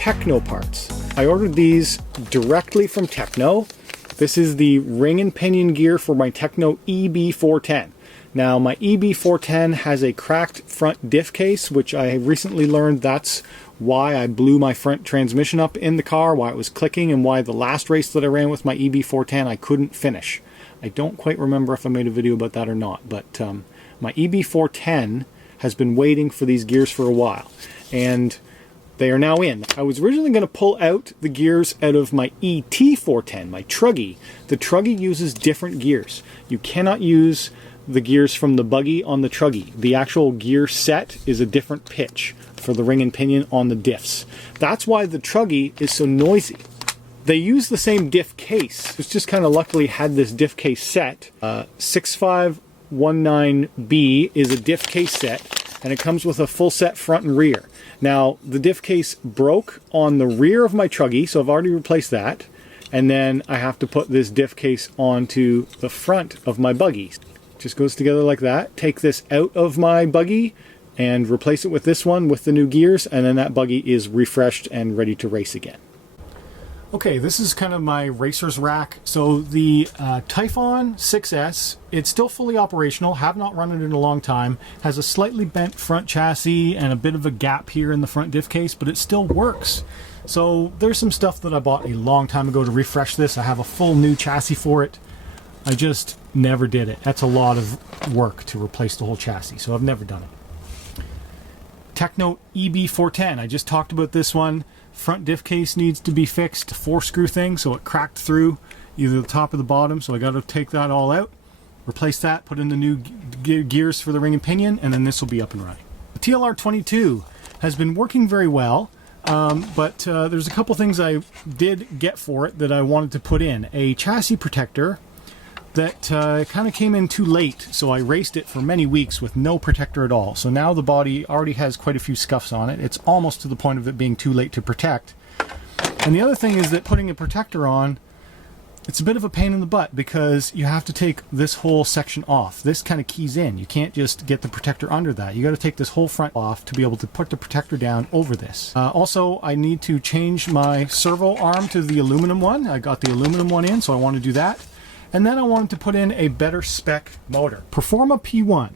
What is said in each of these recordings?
Tekno parts. I ordered these directly from Tekno. This is the ring and pinion gear for my Techno Bb 410. Now my EB 410 has a cracked front diff case, which I recently learned that's why I blew my front transmission up in the car, why it was clicking, and why the last race that I ran with my EB 410 I couldn't finish. I don't quite remember if I made a video about that or not, but my EB 410 has been waiting for these gears for a while, and they are now in. I was originally going to pull out the gears out of my ET 410, my Truggy. The Truggy uses different gears. You cannot use the gears from the buggy on the Truggy. The actual gear set is a different pitch for the ring and pinion on the diffs. That's why the Truggy is so noisy. They use the same diff case. It's just kind of luckily had this diff case set. 6519B is a diff case set, and it comes with a full set front and rear. Now, the diff case broke on the rear of my Truggy, so I've already replaced that. And then I have to put this diff case onto the front of my buggy. Just goes together like that. Take this out of my buggy and replace it with this one with the new gears, and then that buggy is refreshed and ready to race again. Okay, this is kind of my racer's rack. So the Typhon 6S, it's still fully operational, have not run it in a long time, has a slightly bent front chassis and a bit of a gap here in the front diff case, but it still works. So there's some stuff that I bought a long time ago to refresh this. I have a full new chassis for it. I just never did it. That's a lot of work to replace the whole chassis, so I've never done it. Techno Bb 410, I just talked about this one. Front diff case needs to be fixed, 4-screw thing, so it cracked through either the top or the bottom, so I got to take that all out, replace that, put in the new gears for the ring and pinion, and then this will be up and running. The TLR22 has been working very well, but there's a couple things I did get for it that I wanted to put in. A chassis protector that kind of came in too late, so I raced it for many weeks with no protector at all. So now the body already has quite a few scuffs on it. It's almost to the point of it being too late to protect. And the other thing is that putting a protector on, it's a bit of a pain in the butt because you have to take this whole section off. This kind of keys in. You can't just get the protector under that. You got to take this whole front off to be able to put the protector down over this. Also, I need to change my servo arm to the aluminum one. I got the aluminum one in, so I want to do that. And then I wanted to put in a better spec motor. Performa P1.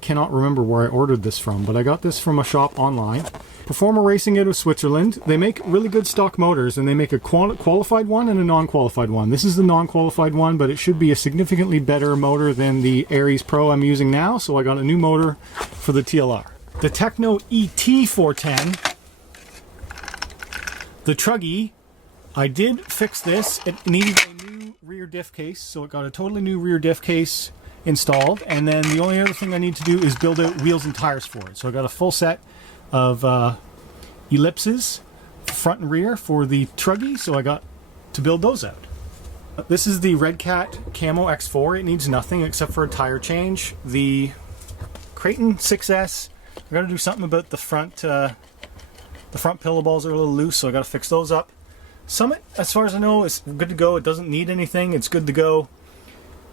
Cannot remember where I ordered this from, but I got this from a shop online. Performa Racing out of Switzerland. They make really good stock motors, and they make a qualified one and a non-qualified one. This is the non-qualified one, but it should be a significantly better motor than the Aries Pro I'm using now, so I got a new motor for the TLR. The Techno ET 410. The Truggy. I did fix this. It needed a new rear diff case, so it got a totally new rear diff case installed, and then the only other thing I need to do is build out wheels and tires for it. So I got a full set of ellipses, front and rear, for the Truggy, so I got to build those out. This is the Cat Camo X4. It needs nothing except for a tire change. The Creighton 6S, I got to do something about the front pillow balls are a little loose, so I got to fix those up. Summit, as far as I know, is good to go. It doesn't need anything. It's good to go.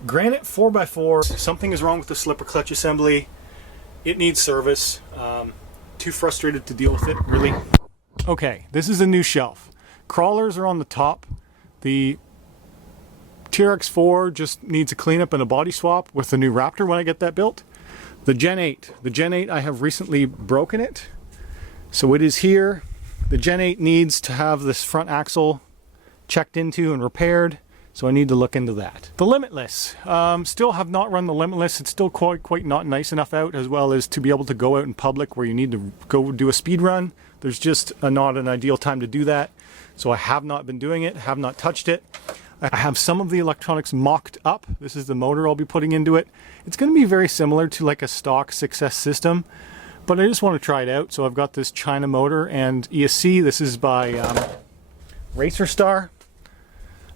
Granite 4x4, something is wrong with the slipper clutch assembly. It needs service. Too frustrated to deal with it, really. Okay, this is a new shelf. Crawlers are on the top. The TRX4 just needs a cleanup and a body swap with the new Raptor when I get that built. The Gen 8. The Gen 8, I have recently broken it. So it is here. The Gen 8 needs to have this front axle checked into and repaired, so I need to look into that. The Limitless. Still have not run the Limitless. It's still quite not nice enough out, as well as to be able to go out in public where you need to go do a speed run. There's just not an ideal time to do that, so I have not been doing it, have not touched it. I have some of the electronics mocked up. This is the motor I'll be putting into it. It's going to be very similar to like a stock 6S system, but I just want to try it out. So I've got this China motor and ESC. This is by Racer Star.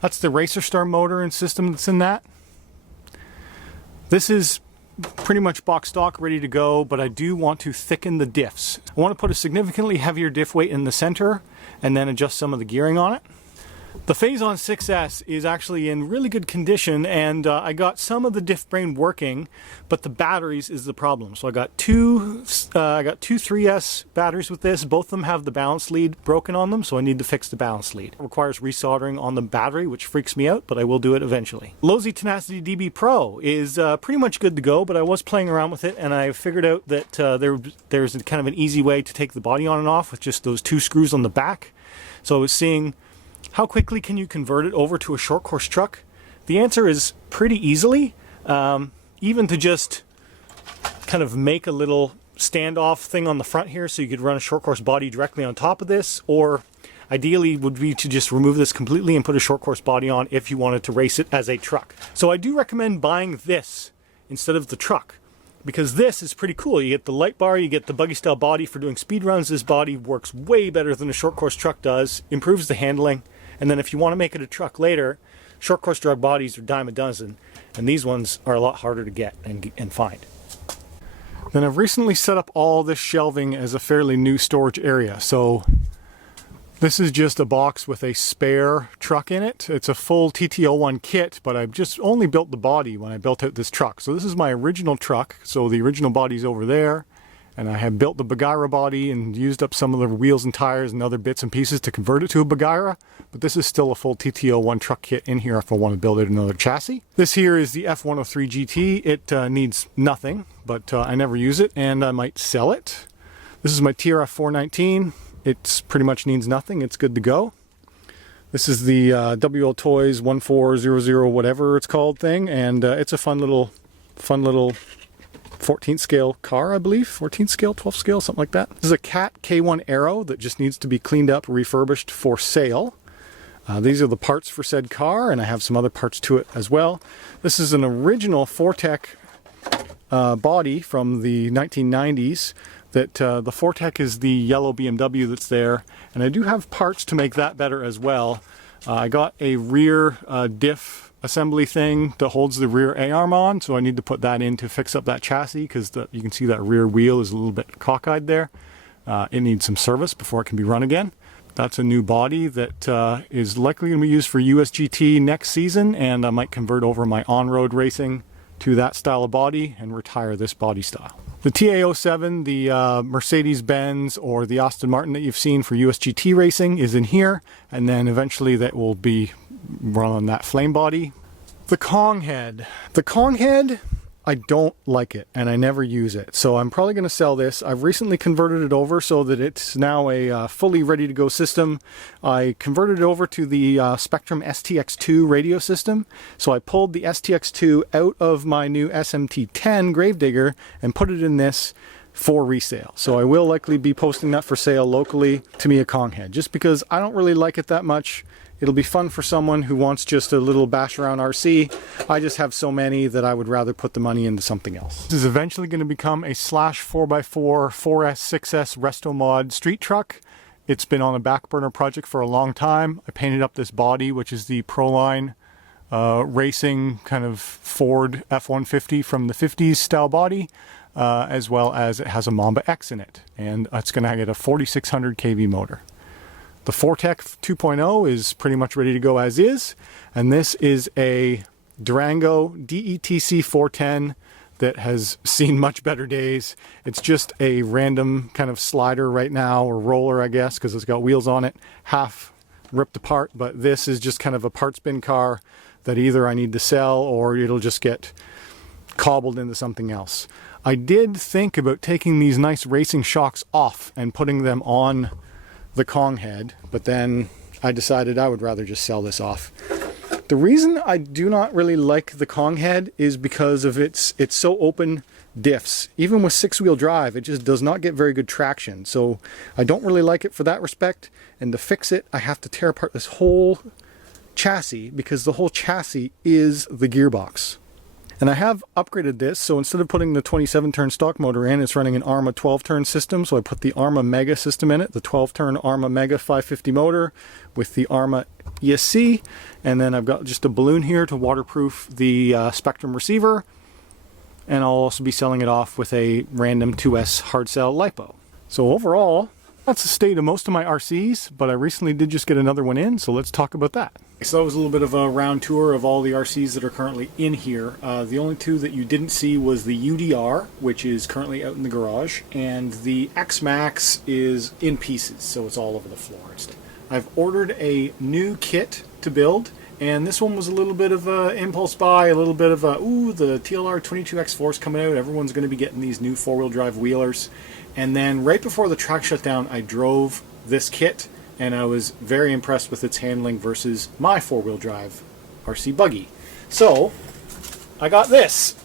That's the Racer Star motor and system that's in that. This is pretty much box stock, ready to go, but I do want to thicken the diffs. I want to put a significantly heavier diff weight in the center and then adjust some of the gearing on it. The Phazon 6S is actually in really good condition, and I got some of the diff brain working, but the batteries is the problem. So I got two 3S batteries with this. Both of them have the balance lead broken on them, so I need to fix the balance lead. It requires resoldering on the battery, which freaks me out, but I will do it eventually. Wltoys Tenacity DB Pro is pretty much good to go, but I was playing around with it, and I figured out that there's kind of an easy way to take the body on and off with just those two screws on the back. So I was seeing, how quickly can you convert it over to a short course truck? The answer is pretty easily. Even to just kind of make a little standoff thing on the front here so you could run a short course body directly on top of this, or ideally would be to just remove this completely and put a short course body on if you wanted to race it as a truck. So I do recommend buying this instead of the truck, because this is pretty cool. You get the light bar, you get the buggy style body for doing speed runs. This body works way better than a short course truck does, improves the handling. And then if you want to make it a truck later, short course drag bodies are dime a dozen, and these ones are a lot harder to get and find. Then I've recently set up all this shelving as a fairly new storage area. So this is just a box with a spare truck in it. It's a full TT01 kit, but I've just only built the body when I built out this truck. So this is my original truck. So the original body's over there. And I have built the Bagheera body and used up some of the wheels and tires and other bits and pieces to convert it to a Bagheera. But this is still a full TT01 truck kit in here if I want to build it another chassis. This here is the F103 Gt. It needs nothing, but I never use it, and I might sell it. This is my TRF 419. It pretty much needs nothing. It's good to go. This is the Wltoys 1400 whatever it's called thing, and it's a fun little 14th scale car, I believe. 14th scale, 12th scale, something like that. This is a Cat K1 Aero that just needs to be cleaned up, refurbished for sale. These are the parts for said car, and I have some other parts to it as well. This is an original Fortec body from the 1990s. That the Fortec is the yellow BMW that's there, and I do have parts to make that better as well. I got a rear diff assembly thing that holds the rear A-arm on, so I need to put that in to fix up that chassis, because you can see that rear wheel is a little bit cockeyed there. It needs some service before it can be run again. That's a new body that is likely going to be used for USGT next season, and I might convert over my on-road racing to that style of body and retire this body style. The TA07, the Mercedes-Benz or the Aston Martin that you've seen for USGT racing is in here, and then eventually that will be run on that flame body. The Kong head. The Kong head, I don't like it, and I never use it, so I'm probably going to sell this. I've recently converted it over so that it's now a fully ready to go system. I converted it over to the Spectrum STX2 radio system, so I pulled the STX2 out of my new SMT10 Gravedigger and put it in this for resale. So I will likely be posting that for sale locally to me, a Kong head, just because I don't really like it that much. It'll be fun for someone who wants just a little bash around RC. I just have so many that I would rather put the money into something else. This is eventually going to become a slash 4x4 4S 6S Restomod street truck. It's been on a back burner project for a long time. I painted up this body, which is the Proline racing kind of Ford F-150 from the 50s style body, as well as it has a Mamba X in it. And it's going to get a 4600 kV motor. The Fortec 2.0 is pretty much ready to go as is, and this is a Durango DETC 410 that has seen much better days. It's just a random kind of slider right now, or roller I guess, because it's got wheels on it, half ripped apart, but this is just kind of a parts bin car that either I need to sell or it'll just get cobbled into something else. I did think about taking these nice racing shocks off and putting them on the Kong head, but then I decided I would rather just sell this off. The reason I do not really like the Kong head is because of it's so open diffs. Even with 6-wheel drive, it just does not get very good traction. So I don't really like it for that respect, and to fix it I have to tear apart this whole chassis, because the whole chassis is the gearbox. And I have upgraded this, so instead of putting the 27-turn stock motor in, it's running an ARRMA 12-turn system, so I put the ARRMA Mega system in it, the 12-turn ARRMA Mega 550 motor with the ARRMA ESC, and then I've got just a balloon here to waterproof the Spectrum receiver, and I'll also be selling it off with a random 2S hard cell LiPo. So overall, That's the state of most of my RCs, but I recently did just get another one in, so let's talk about that. So that was a little bit of a round tour of all the RCs that are currently in here. The only two that you didn't see was the UDR, which is currently out in the garage, and the XMaxx is in pieces, so it's all over the floor. I've ordered a new kit to build, and this one was a little bit of an impulse buy, a little bit of a, ooh, the TLR22 X4 is coming out, everyone's going to be getting these new four-wheel drive wheelers. And then right before the track shut down, I drove this kit, and I was very impressed with its handling versus my four-wheel drive RC buggy. So, I got this.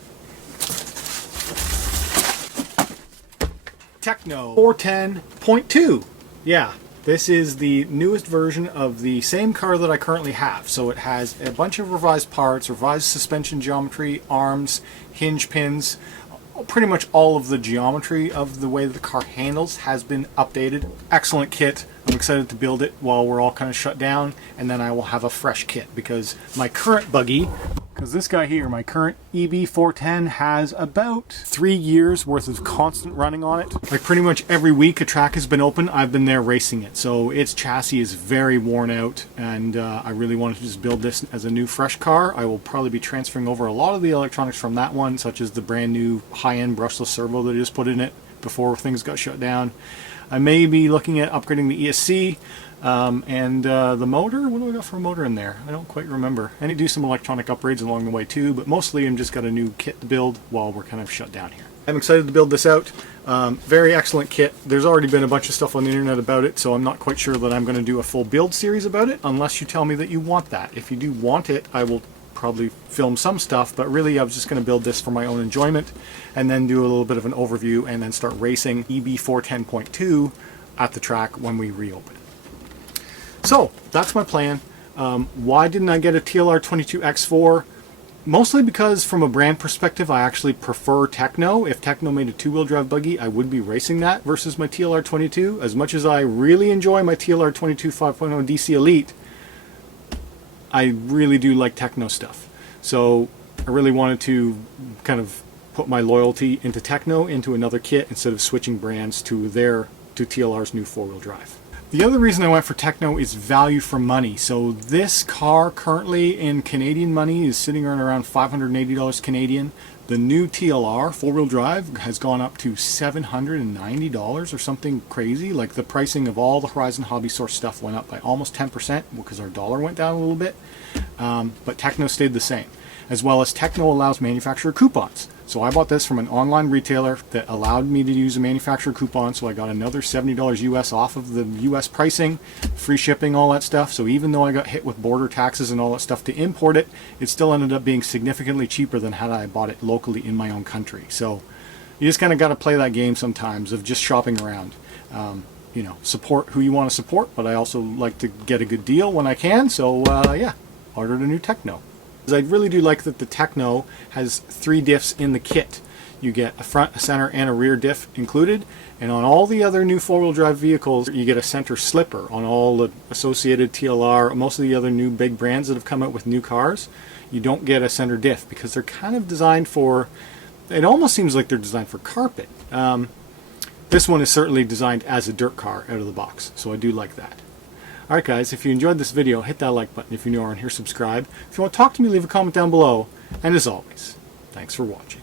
Tekno 410.2. Yeah, this is the newest version of the same car that I currently have. So it has a bunch of revised parts, revised suspension geometry, arms, hinge pins. Pretty much all of the geometry of the way the car handles has been updated. Excellent kit. I'm excited to build it while we're all kind of shut down, and then I will have a fresh kit because my current buggy, because this guy here, my current EB410, has about 3 years worth of constant running on it. Like pretty much every week a track has been open, I've been there racing it. So its chassis is very worn out, and I really wanted to just build this as a new fresh car. I will probably be transferring over a lot of the electronics from that one, such as the brand new high-end brushless servo that I just put in it before things got shut down. I may be looking at upgrading the ESC and the motor. What do I got for a motor in there? I don't quite remember. I need to do some electronic upgrades along the way too, but mostly I'm just got a new kit to build while we're kind of shut down here. I'm excited to build this out. Very excellent kit. There's already been a bunch of stuff on the internet about it, so I'm not quite sure that I'm going to do a full build series about it unless you tell me that you want that. If you do want it, I will probably film some stuff, but really I was just going to build this for my own enjoyment and then do a little bit of an overview and then start racing EB410.2 at the track when we reopen. So that's my plan. Why didn't I get a TLR22 X4? Mostly because from a brand perspective I actually prefer Tekno. If Tekno made a two-wheel drive buggy, I would be racing that versus my TLR22. As much as I really enjoy my TLR22 5.0 DC Elite, I really do like Tekno stuff. So I really wanted to kind of put my loyalty into Tekno, into another kit, instead of switching brands to TLR's new four-wheel drive. The other reason I went for Tekno is value for money. So this car currently in Canadian money is sitting around $580 Canadian. The new TLR four-wheel drive has gone up to $790 or something crazy. Like the pricing of all the Horizon Hobby Source stuff went up by almost 10% because our dollar went down a little bit. But Tekno stayed the same. As well as Tekno allows manufacturer coupons. So I bought this from an online retailer that allowed me to use a manufacturer coupon, so I got another $70 US off of the US pricing, free shipping, all that stuff. So even though I got hit with border taxes and all that stuff to import it, it still ended up being significantly cheaper than had I bought it locally in my own country. So you just kind of got to play that game sometimes of just shopping around. You know, support who you want to support, but I also like to get a good deal when I can. So yeah, ordered a new Tekno. I really do like that the Tekno has 3 diffs in the kit. You get a front, a center, and a rear diff included. And on all the other new four-wheel drive vehicles, you get a center slipper. On all the associated TLR, most of the other new big brands that have come out with new cars, you don't get a center diff because they're kind of designed for, it almost seems like they're designed for carpet. This one is certainly designed as a dirt car out of the box, so I do like that. Alright guys, if you enjoyed this video, hit that like button. If you're new around here, subscribe. If you want to talk to me, leave a comment down below. And as always, thanks for watching.